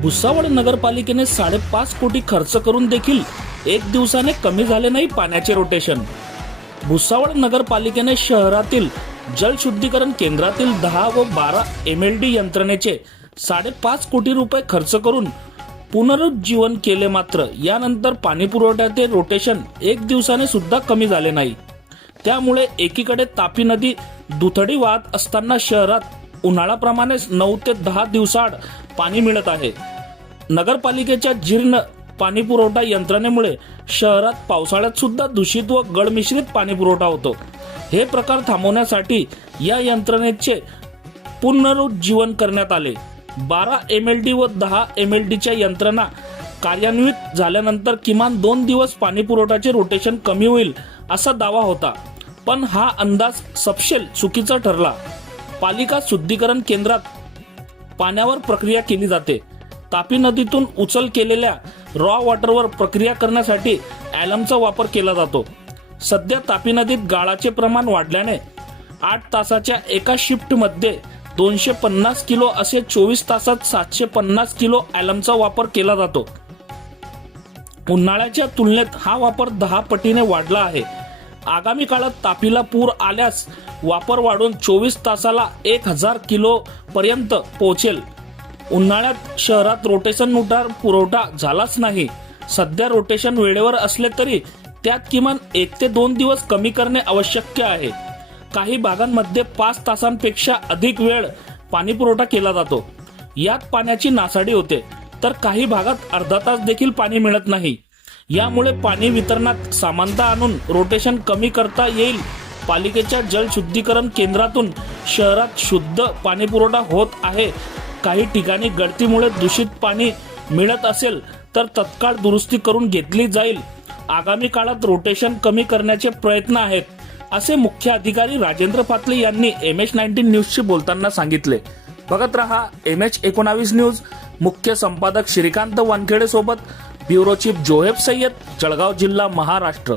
भुसावळ नगरपालिकेने साडेपाच कोटी खर्च करून देखील एक दिवसाने कमी झाले नाही पाण्याचे रोटेशन. भुसावळ नगरपालिकेने शहरातील जलशुद्धीकरण केंद्रातील दहा व बारा एम एल डी यंत्रणेचे साडेपाच कोटी रुपये खर्च करून पुनरुज्जीवन केले मात्र यानंतर पाणी पुरवठ्याचे रोटेशन एक दिवसाने सुद्धा कमी झाले नाही. त्यामुळे एकीकडे तापी नदी दुथडी वाहत असताना शहरात उन्हाळ्याप्रमाणेच नऊ ते दहा दिवसाआड पाणी मिळत आहे. नगरपालिकेच्या जीर्ण पाणी पुरवठा यंत्रणेमुळे शहरात पावसाळ्यात सुद्धा दूषित व गडमिश्रित पाणी पुरवठा होतो. हे प्रकार थांबवण्यासाठी या यंत्रणेचे पुनरुज्जीवन करण्यात आले. बारा एम एल डी व दहा एम एल डीच्या यंत्रणा कार्यान्वित झाल्यानंतर किमान दोन दिवस पाणी पुरवठ्याचे रोटेशन कमी होईल असा दावा होता. पण हा अंदाज सपशेल चुकीचा ठरला. पालिका शुद्धीकरण केंद्रात पाण्यावर प्रक्रिया केली जाते. तापी नदीतून उचल केलेल्या रॉ वॉटरवर प्रक्रिया करण्यासाठी ॲलमचा वापर केला जातो. सध्या तापी नदीत गाळाचे प्रमाण वाढल्याने आठ तासाच्या एका शिफ्टमध्ये दोनशे पन्नास किलो असे चोवीस तासात सातशे पन्नास किलो ॲलमचा वापर केला जातो. उन्हाळ्याच्या तुलनेत हा वापर दहा पटीने वाढला आहे. आगामी काळात तापीला पूर आल्यास वापर वाढून चोवीस तासाला एक हजार किलो पर्यंत पोहोचेल. उन्हाळ्यात शहरात रोटेशननुसार पुरवठा झालाच नाही. सध्या रोटेशन वेळेवर असले तरी त्यात किमान एक ते दोन दिवस कमी करणे आवश्यक आहे. काही भागांमध्ये पाच तासांपेक्षा अधिक वेळ पाणी पुरवठा केला जातो. यात पाण्याची नासाडी होते तर काही भागात अर्धा तास देखील पाणी मिळत नाही. यामुळे पाणी वितरणात समानता आणून रोटेशन कमी करता येईल. पालिकेच्या जलशुद्धीकरण केंद्रातून शहरात शुद्ध पाणी पुरवठा होत आहे. काही ठिकाणी गळतीमुळे दूषित पाणी मिळत असेल तर तत्काळ दुरुस्ती करून घेतली जाईल. आगामी काळात रोटेशन कमी करण्याचे प्रयत्न आहेत असे मुख्य अधिकारी राजेंद्र पातले यांनी एम एच नाईन्टीन न्यूजशी बोलताना सांगितले. बघत रहा एम एच एकोणावीस न्यूज. मुख्य संपादक श्रीकांत वानखेडे सोबत ब्युरो चीफ जोहेब सय्यद जळगाव जिल्हा महाराष्ट्र.